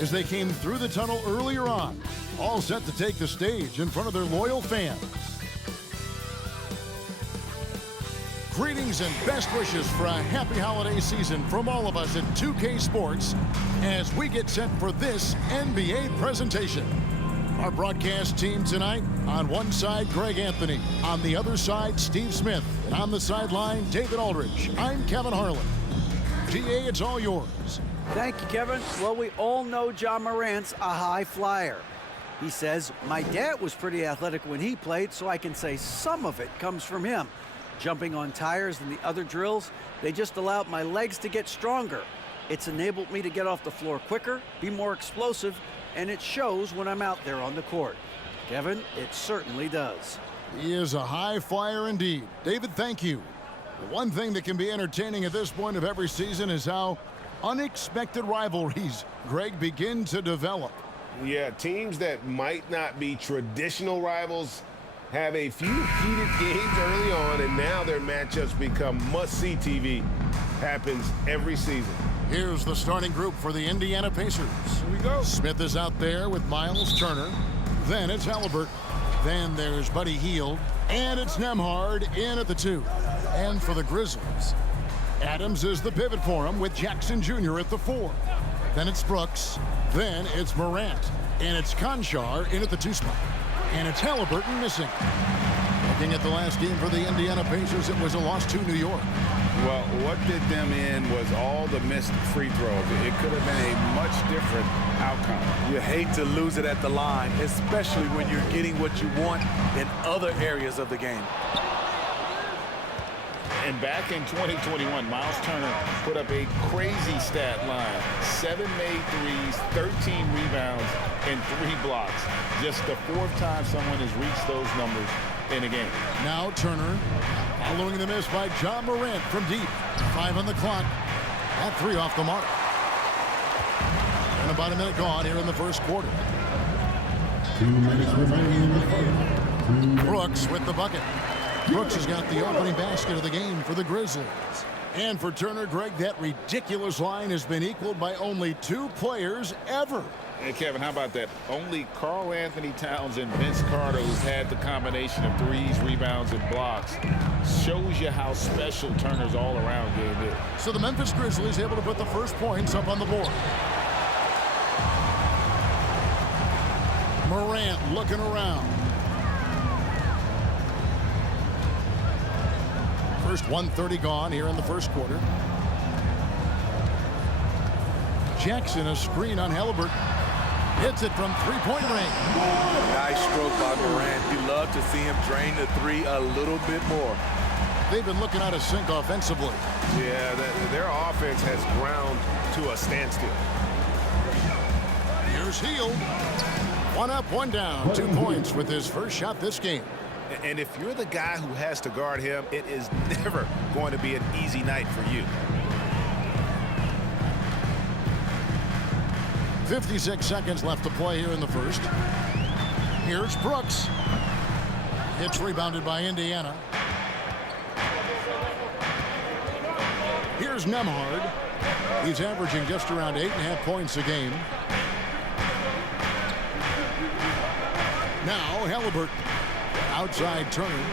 as they came through the tunnel earlier on, all set to take the stage in front of their loyal fans. Greetings and best wishes for a happy holiday season from all of us at 2K Sports as we get set for this NBA presentation. Our broadcast team tonight, on one side, Greg Anthony. On the other side, Steve Smith. And on the sideline, David Aldridge. I'm Kevin Harlan. DA, it's all yours. Thank you, Kevin. Well, we all know John Morant's a high flyer. He says, my dad was pretty athletic when he played, so I can say some of it comes from him. Jumping on tires and the other drills, they just allowed my legs to get stronger. It's enabled me to get off the floor quicker, be more explosive, and it shows when I'm out there on the court. Kevin, it certainly does. He is a high flyer indeed. David, thank you. The one thing that can be entertaining at this point of every season is how unexpected rivalries, Greg, begin to develop. Yeah, teams that might not be traditional rivals have a few heated games early on, and now their matchups become must-see TV. Happens every season. Here's the starting group for the Indiana Pacers. Here we go. Smith is out there with Miles Turner. Then it's Halliburton. Then there's Buddy Hield. And it's Nembhard in at the 2. And for the Grizzlies, Adams is the pivot for him with Jackson Jr. at the 4. Then it's Brooks. Then it's Morant. And it's Conchar in at the 2 spot. And it's Halliburton missing. Looking at the last game for the Indiana Pacers, it was a loss to New York. Well, what did them in was all the missed free throws. It could have been a much different outcome. You hate to lose it at the line, especially when you're getting what you want in other areas of the game. And back in 2021, Miles Turner put up a crazy stat line. 7 made threes, 13 rebounds, and 3 blocks. Just the 4th time someone has reached those numbers in a game. Now Turner following the miss by John Morant from deep. 5 on the clock. That 3 off the mark. And about a minute gone here in the first quarter. 2 minutes remaining in the first. Brooks with the bucket. Brooks has got the opening basket of the game for the Grizzlies. And for Turner, Greg, that ridiculous line has been equaled by only 2 players ever. And Kevin, how about that? Only Karl Anthony Towns and Vince Carter, who's had the combination of threes, rebounds, and blocks. Shows you how special Turner's all-around game is. So the Memphis Grizzlies able to put the first points up on the board. Morant looking around. First 1:30 gone here in the first quarter. Jackson, a screen on Halliburton. Hits it from three-point range. Nice stroke by Morant. You love to see him drain the 3 a little bit more. They've been looking out of sync offensively. Yeah, their offense has ground to a standstill. Here's Hield. 1 up, 1 down. 2 points with his first shot this game. And if you're the guy who has to guard him, it is never going to be an easy night for you. 56 seconds left to play here in the first. Here's Brooks. It's rebounded by Indiana. Here's Nembhard. He's averaging just around 8.5 points a game. Now Halliburton. Outside Turner.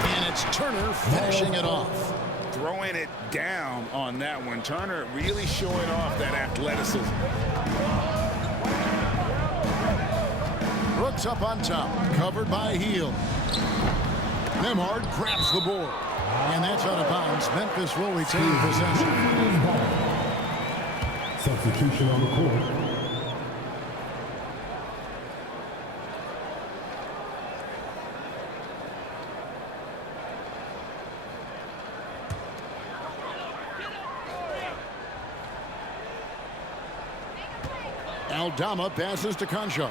And it's Turner finishing it off. Throwing it down on that one. Turner really showing off that athleticism. Brooks up on top. Covered by Hield. Nembhard grabs the board. And that's out of bounds. Memphis will retain possession. Substitution on the court. Aldama passes to Conchar.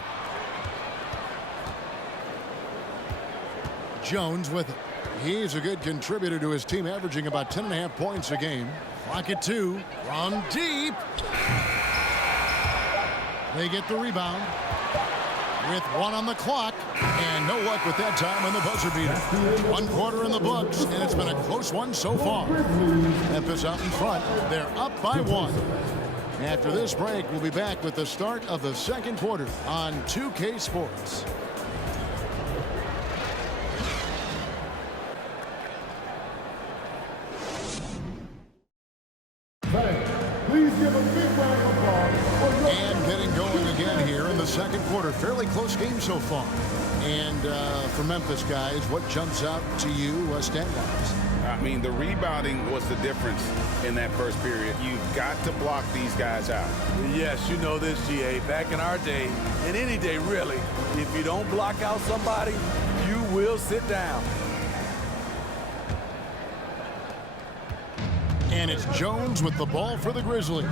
Jones with it. He's a good contributor to his team, averaging about 10.5 points a game. Clock at 2 from deep. They get the rebound. with 1 on the clock, and no luck with that time on the buzzer beater. 1 quarter in the books, and it's been a close one so far. Memphis out in front. They're up by 1. After this break, we'll be back with the start of the second quarter on 2K Sports. Please give a big round of applause. And getting going again here in the second quarter. Fairly close game so far. And for Memphis guys, what jumps out to you stat-wise? I mean, the rebounding was the difference in that first period. You've got to block these guys out. Yes, you know this, GA. Back in our day, and any day really, if you don't block out somebody, you will sit down. And it's Jones with the ball for the Grizzlies.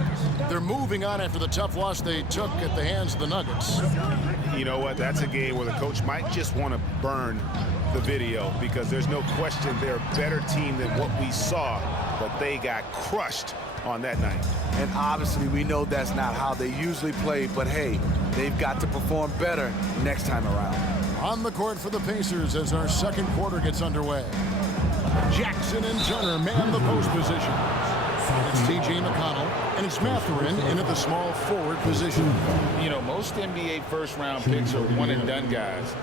They're moving on after the tough loss they took at the hands of the Nuggets. You know what? That's a game where the coach might just want to burn the video because there's no question they're a better team than what we saw, but they got crushed on that night. And obviously we know that's not how they usually play, but hey, they've got to perform better next time around. On the court for the Pacers as our second quarter gets underway. Jackson and Turner man the post position. It's T.J. McConnell, and it's Mathurin in at the small forward position. You know, most NBA first-round picks are one-and-done guys.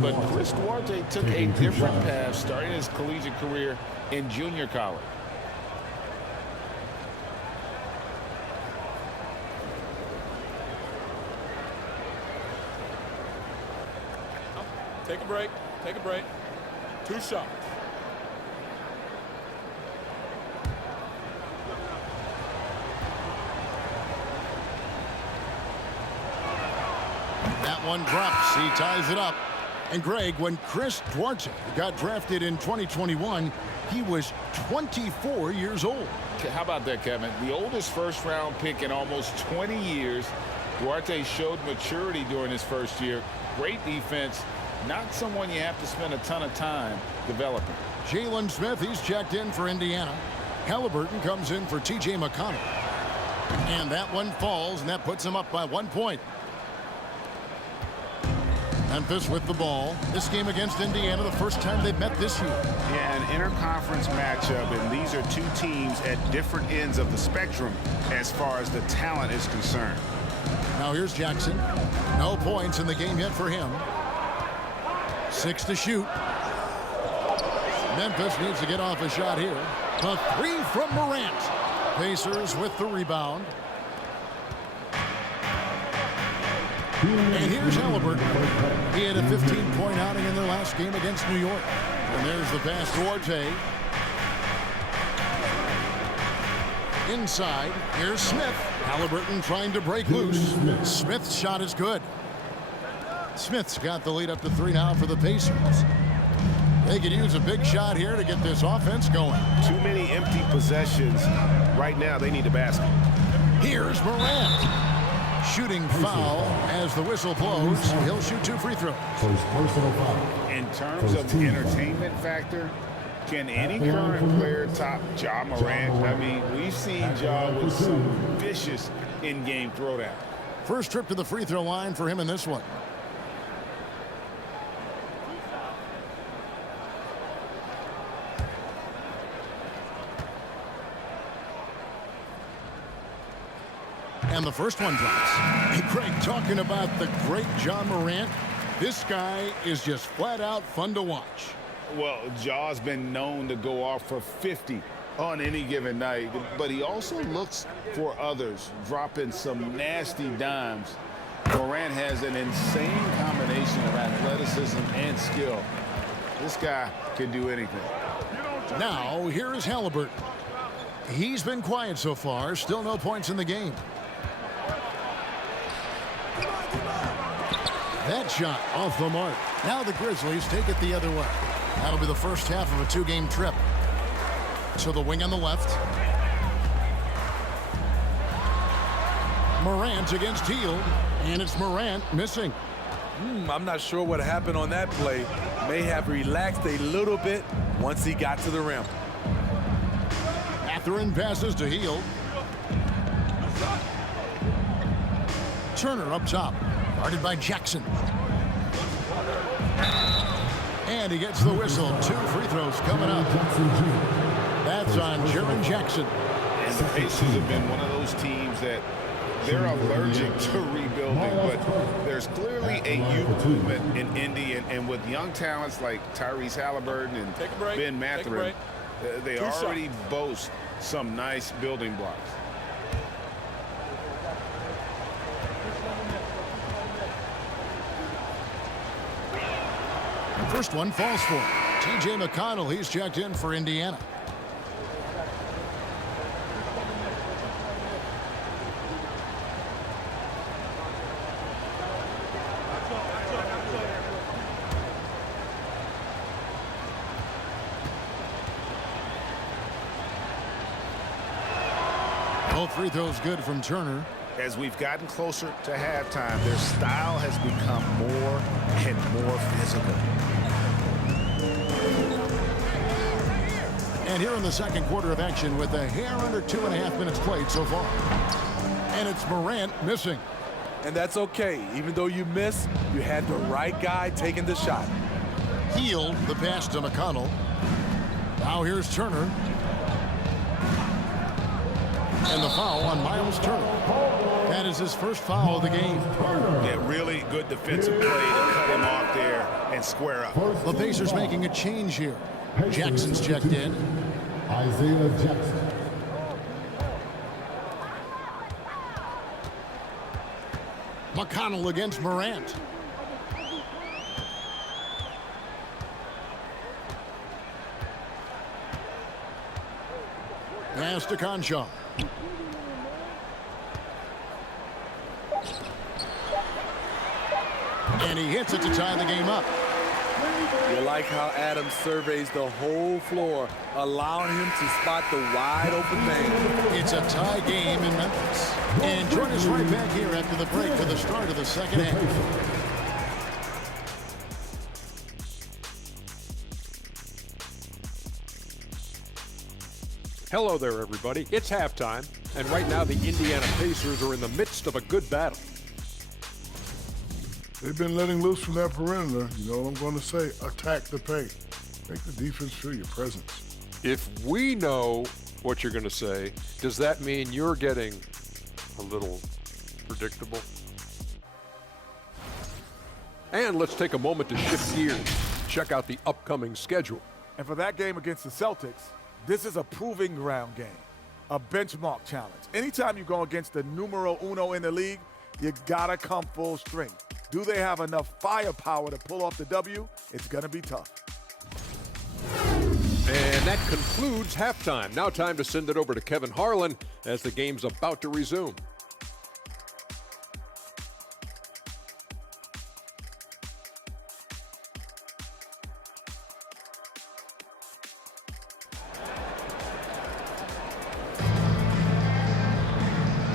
But Chris Duarte took a different path starting his collegiate career in junior college. Take a break. Take a break. 2 shots. That one drops. He ties it up. And Greg, when Chris Duarte got drafted in 2021, he was 24 years old. How about that, Kevin? The oldest first-round pick in almost 20 years. Duarte showed maturity during his first year. Great defense. Not someone you have to spend a ton of time developing. Jalen Smith, he's checked in for Indiana. Halliburton comes in for T.J. McConnell. And that one falls, and that puts him up by 1 point. Memphis with the ball. This game against Indiana, the first time they've met this year. Yeah, an interconference matchup, and these are two teams at different ends of the spectrum as far as the talent is concerned. Now here's Jackson. No points in the game yet for him. 6 to shoot. Memphis needs to get off a shot here. The 3 from Morant. Pacers with the rebound. And here's Halliburton. He had a 15-point outing in their last game against New York. And there's the pass to Duarte. Inside, here's Smith. Halliburton trying to break loose. Smith's shot is good. Smith's got the lead up to 3 now for the Pacers. They could use a big shot here to get this offense going. Too many empty possessions. Right now, they need a basket. Here's Morant. Shooting foul as the whistle blows. He'll shoot 2 free throws. First personal foul. In terms of entertainment factor, can any current player top Ja Morant? I mean, we've seen Ja with some vicious in-game throwdown. First trip to the free throw line for him in this one. And the first one drops. Hey, Craig, talking about the great Ja Morant, this guy is just flat out fun to watch. Well, Ja's been known to go off for 50 on any given night, but he also looks for others, dropping some nasty dimes. Morant has an insane combination of athleticism and skill. This guy can do anything. Now, here is Halliburton. He's been quiet so far, still no points in the game. That shot off the mark. Now the Grizzlies take it the other way. That'll be the first half of a 2-game trip. So the wing on the left. Morant against Hield, and it's Morant missing. I'm not sure what happened on that play. May have relaxed a little bit once he got to the rim. Mathurin passes to Hield. Turner up top, guarded by Jackson. And he gets the whistle. 2 free throws coming up. That's on Jaren Jackson. And the Pacers have been one of those teams that they're allergic to rebuilding, but there's clearly a youth movement in Indy, and with young talents like Tyrese Halliburton and Ben Mathurin, they already boast some nice building blocks. The first one falls for T.J. McConnell. He's checked in for Indiana. Both free throws good from Turner. As we've gotten closer to halftime, their style has become more and more physical. And here in the second quarter of action with a hair under 2.5 minutes played so far. And it's Morant missing. And that's okay. Even though you miss, you had the right guy taking the shot. Healed the pass to McConnell. Now here's Turner. And the foul on Miles Turner. That is his first foul of the game. Yeah, really good defensive play to cut him off there and square up. The Pacers making a change here. Jackson's checked in. Isaiah Jackson. McConnell against Morant. Pass to Conchaw. And he hits it to tie the game up. You like how Adams surveys the whole floor, allowing him to spot the wide open man. It's a tie game in Memphis. And join us right back here after the break for the start of the second half. Hello there, everybody. It's halftime, and right now the Indiana Pacers are in the midst of a good battle. They've been letting loose from that perimeter. You know what I'm going to say? Attack the paint. Make the defense feel your presence. If we know what you're going to say, does that mean you're getting a little predictable? And let's take a moment to shift gears. Check out the upcoming schedule. And for that game against the Celtics, this is a proving ground game, a benchmark challenge. Anytime you go against the numero uno in the league, you gotta come full strength. Do they have enough firepower to pull off the W? It's gonna be tough. And that concludes halftime. Now time to send it over to Kevin Harlan as the game's about to resume.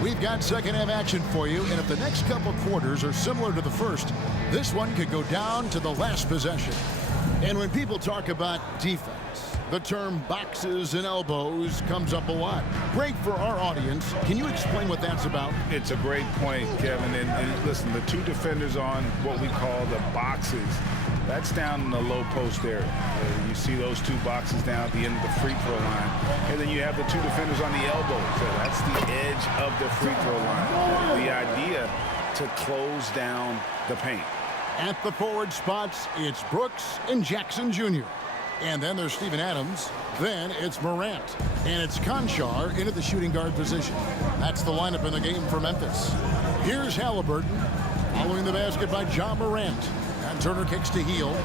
We've got second half action for you, and if the next couple quarters are similar to the first, this one could go down to the last possession. And when people talk about defense, the term boxes and elbows comes up a lot. Great for our audience. Can you explain what that's about? It's a great point, Kevin. And listen, the two defenders on what we call the boxes, that's down in the low post area. You see those two boxes down at the end of the free throw line. And then you have the two defenders on the elbows. So that's the edge of the free throw line. The idea to close down the paint. At the forward spots, it's Brooks and Jackson Jr. And then there's Steven Adams. Then it's Morant. And it's Conchar into the shooting guard position. That's the lineup in the game for Memphis. Here's Halliburton following the basket by Ja Morant. And Turner kicks to Heel.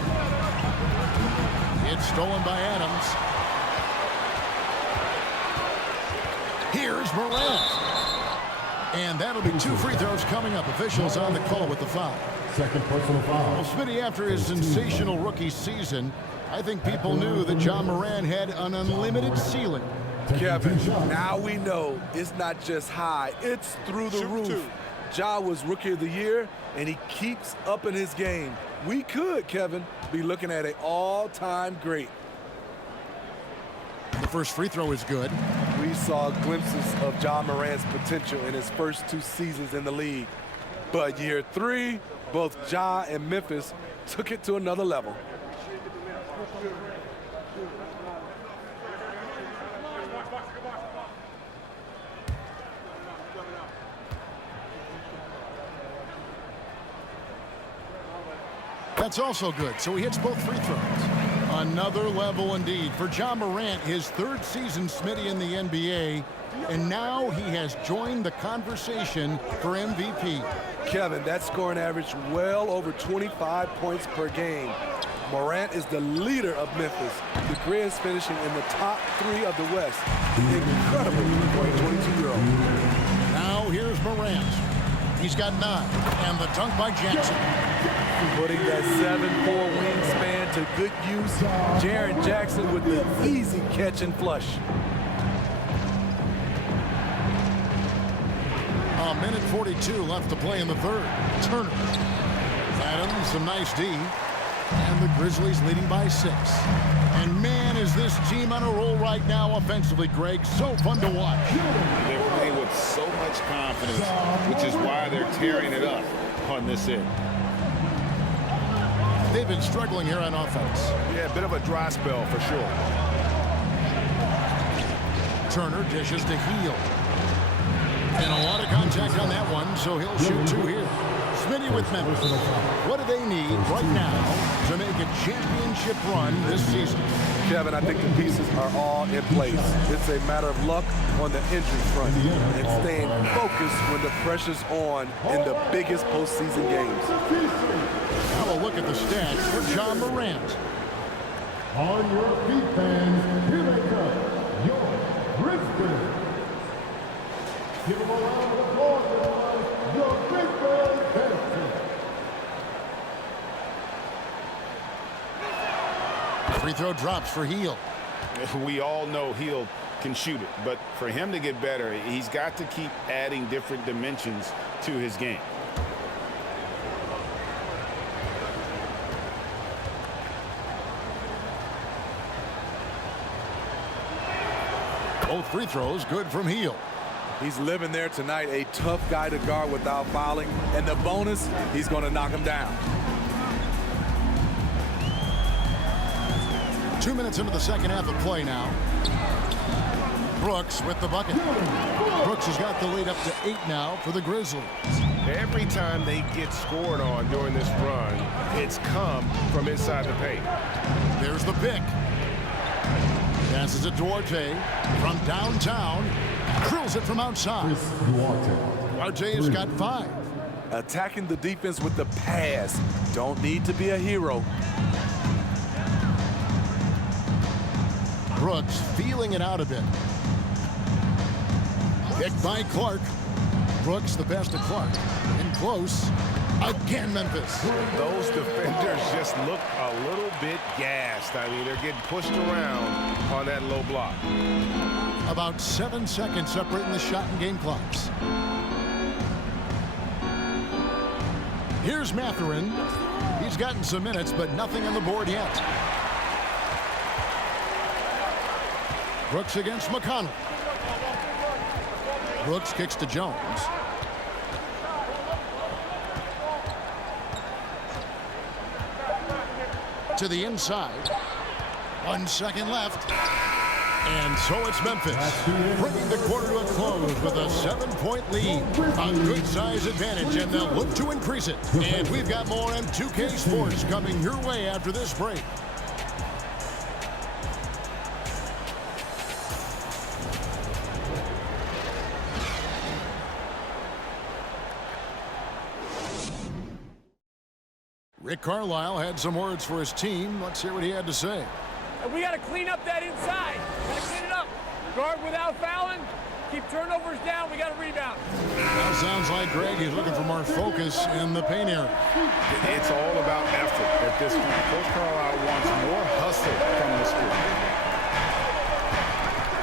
It's stolen by Adams. Here's Morant. And that'll be two free throws coming up. Officials on the call with the foul. Second personal foul. Well, Smitty, after his sensational rookie season, I think people knew that Ja Morant had an unlimited ceiling. Kevin, now we know it's not just high, it's through the roof. Ja was Rookie of the Year, and he keeps upping his game. We could, Kevin, be looking at an all-time great. The first free throw is good. We saw glimpses of Ja Morant's potential in his first 2 seasons in the league. But year 3, both Ja and Memphis took it to another level. That's also good, so he hits both free throws. Another level indeed for John Morant, his third season, Smitty, in the NBA, and now he has joined the conversation for MVP. Kevin, that scoring average well over 25 points per game. Morant is the leader of Memphis. The Grizz finishing in the top 3 of the West. Incredible for a 22-year-old. Now here's Morant. He's got 9, and the dunk by Jackson. Putting that 7'4" wingspan to good use. Jaren Jackson with the easy catch and flush. A minute 42 left to play in the third. Turner. Adams, some nice D. And the Grizzlies leading by 6. And man, is this team on a roll right now offensively, Greg. So fun to watch. They're playing with so much confidence, which is why they're tearing it up on this end. They've been struggling here on offense. Yeah, a bit of a dry spell for sure. Turner dishes to Heel. And a lot of contact on that one, so he'll shoot 2 here. Smitty with Memphis. What do they need right now to make a championship run this season? Kevin, I think the pieces are all in place. It's a matter of luck on the injury front and staying focused when the pressure's on in the biggest postseason games. Now a look at the stats for John Morant. On your feet, fans, here they come, your Grizzlies. Give them a round of applause, everyone. Your Grizzlies Memphis. Free throw drops for Heel. We all know Heel can shoot it, but for him to get better, he's got to keep adding different dimensions to his game. Both free throws good from Heel. He's living there tonight, a tough guy to guard without fouling. And the bonus, he's going to knock him down. 2 minutes into the second half of play now. Brooks with the bucket. Brooks has got the lead up to 8 now for the Grizzlies. Every time they get scored on during this run, it's come from inside the paint. There's the pick. Passes it Duarte from downtown. Drills it from outside. Duarte's got 5. Attacking the defense with the pass. Don't need to be a hero. Brooks feeling it out a bit. Picked by Clark. Brooks the best of Clark. In close. Again, Memphis. Those defenders just look a little bit gassed. I mean, they're getting pushed around on that low block. About 7 seconds separating the shot and game clocks. Here's Mathurin. He's gotten some minutes, but nothing on the board yet. Brooks against McConnell. Brooks kicks to Jones. To the inside. 1 second left. And so it's Memphis, bringing the quarter to a close with a 7-point lead. A good size advantage, and they'll look to increase it. And we've got more on 2K Sports coming your way after this break. Rick Carlisle had some words for his team. Let's hear what he had to say. We got to clean up that inside. Got to clean it up. Guard without fouling. Keep turnovers down. We got to rebound. Now sounds like Greg is looking for more focus in the paint area. It's all about effort at this point. Coach Carlisle wants more hustle from this group.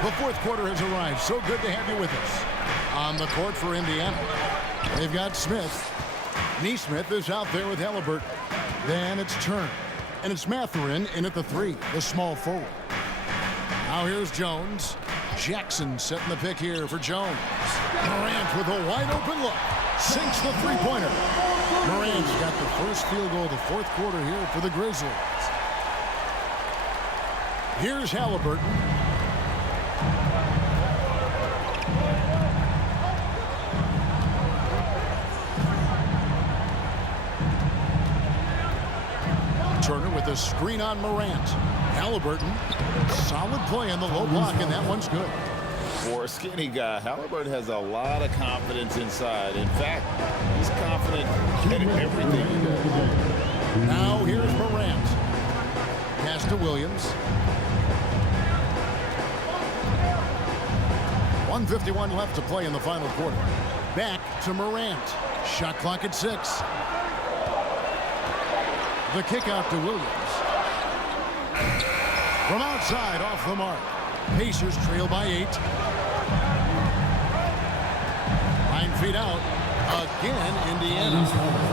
The fourth quarter has arrived. So good to have you with us. On the court for Indiana, they've got Smith. Neesmith is out there with Halliburton. Then it's Turner. And it's Mathurin in at the 3, the small forward. Now here's Jones. Jackson setting the pick here for Jones. Morant with a wide open look. Sinks the three-pointer. Morant's got the first field goal of the fourth quarter here for the Grizzlies. Here's Halliburton. Turner with a screen on Morant. Halliburton, solid play in the low block, and that one's good. For a skinny guy, Halliburton has a lot of confidence inside. In fact, he's confident in everything he does. Now here's Morant. Pass to Williams. 1:51 left to play in the final quarter. Back to Morant. Shot clock at 6. The kick out to Williams. From outside, off the mark. Pacers trail by 8. 9 feet out. Again, Indiana.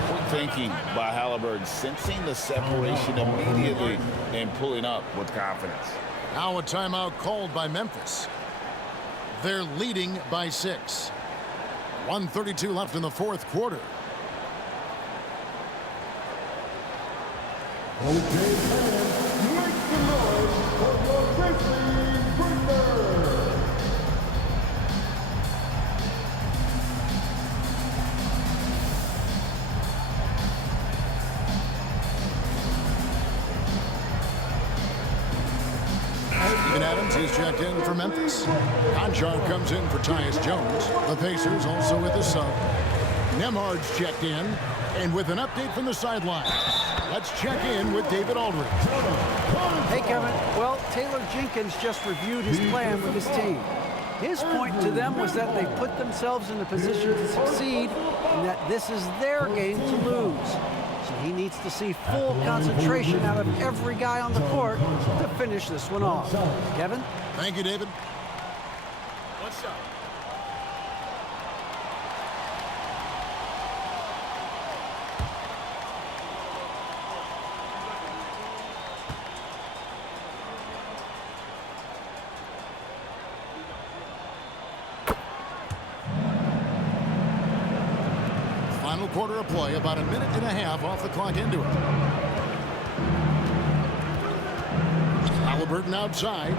Quick thinking by Halliburton, sensing the separation immediately and pulling up with confidence. Now a timeout called by Memphis. They're leading by 6. 1:32 left in the fourth quarter. Okay, fans, make some noise for your Grizzlies Grizzlies. Steven Adams is checked in for Memphis. Conchar comes in for Tyus Jones. The Pacers also with a sub. Nemhard's checked in. And with an update from the sideline, let's check in with David Aldridge. Hey, Kevin. Well, Taylor Jenkins just reviewed his plan with his team. His point to them was that they put themselves in a position to succeed and that this is their game to lose. So he needs to see full concentration out of every guy on the court to finish this one off. Kevin? Thank you, David. What's up? Final quarter of play, about a minute and a half off the clock into it. Halliburton outside.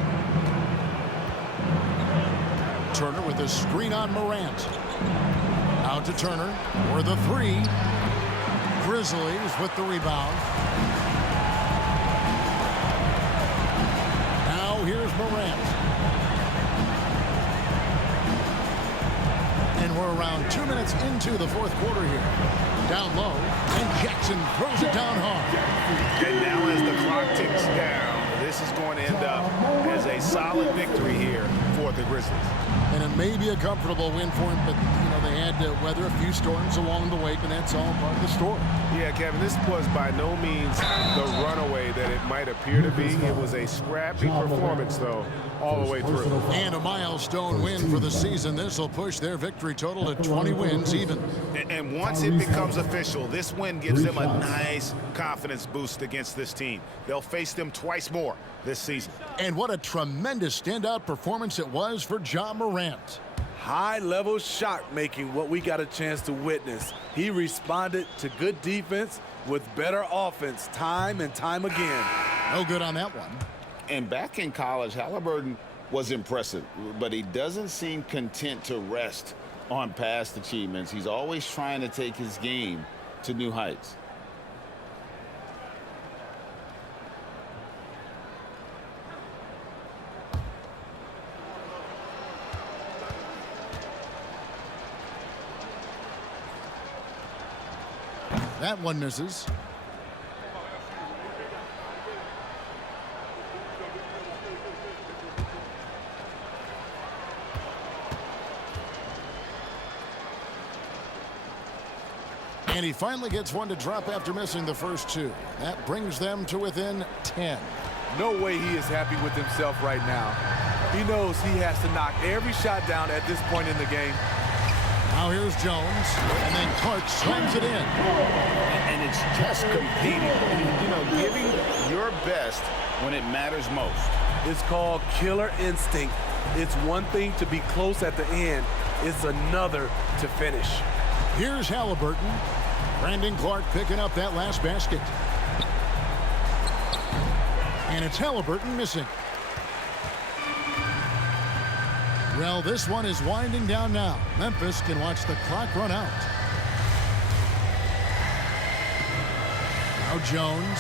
Turner with a screen on Morant. Out to Turner for the 3. Grizzlies with the rebound. Now here's Morant. And we're around 2 minutes into the fourth quarter here. Down low, and Jackson throws it down hard. And now as the clock ticks down, this is going to end up as a solid victory here for the Grizzlies. And it may be a comfortable win for him, but they had to weather a few storms along the way, and that's all part of the story. Yeah, Kevin, this was by no means the runaway that it might appear to be. It was a scrappy performance, though, all the way through. And a milestone win for the season. This will push their victory total to 20 wins even. And once it becomes official, this win gives them a nice confidence boost against this team. They'll face them twice more this season. And what a tremendous standout performance it was for Ja Morant. High-level shot making, what we got a chance to witness. He responded to good defense with better offense time and time again. No good on that one. And back in college, Halliburton was impressive, but he doesn't seem content to rest on past achievements. He's always trying to take his game to new heights. That one misses. And he finally gets one to drop after missing the first 2. That brings them to within 10. No way he is happy with himself right now. He knows he has to knock every shot down at this point in the game. Now here's Jones, and then Clark slams it in. And it's just competing, giving your best when it matters most. It's called killer instinct. It's one thing to be close at the end. It's another to finish. Here's Halliburton. Brandon Clark picking up that last basket. And it's Halliburton missing. Well, this one is winding down now. Memphis can watch the clock run out. Now Jones.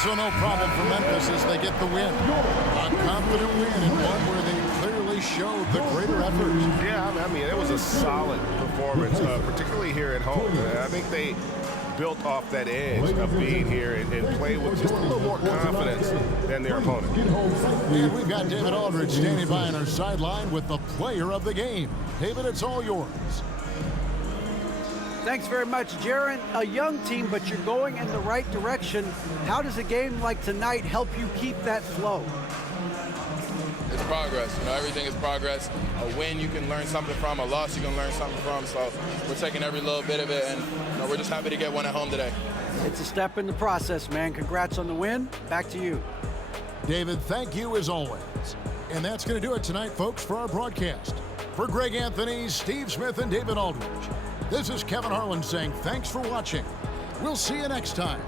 So no problem for Memphis as they get the win. A confident win and one where they clearly showed the greater effort. Yeah, I mean, it was a solid performance, particularly here at home. I think they built off that edge of being here and play with just a little more confidence than their opponent. And we've got David Aldridge standing by on our sideline with the player of the game. David, it's all yours. Thanks very much, Jaron. A young team, but you're going in the right direction. How does a game like tonight help you keep that flow? It's progress. You know, everything is progress. A win you can learn something from, a loss you can learn something from. So we're taking every little bit of it, and we're just happy to get one at home today. It's a step in the process, man. Congrats on the win. Back to you. David, thank you as always. And that's going to do it tonight, folks, for our broadcast. For Greg Anthony, Steve Smith, and David Aldridge, this is Kevin Harlan saying thanks for watching. We'll see you next time.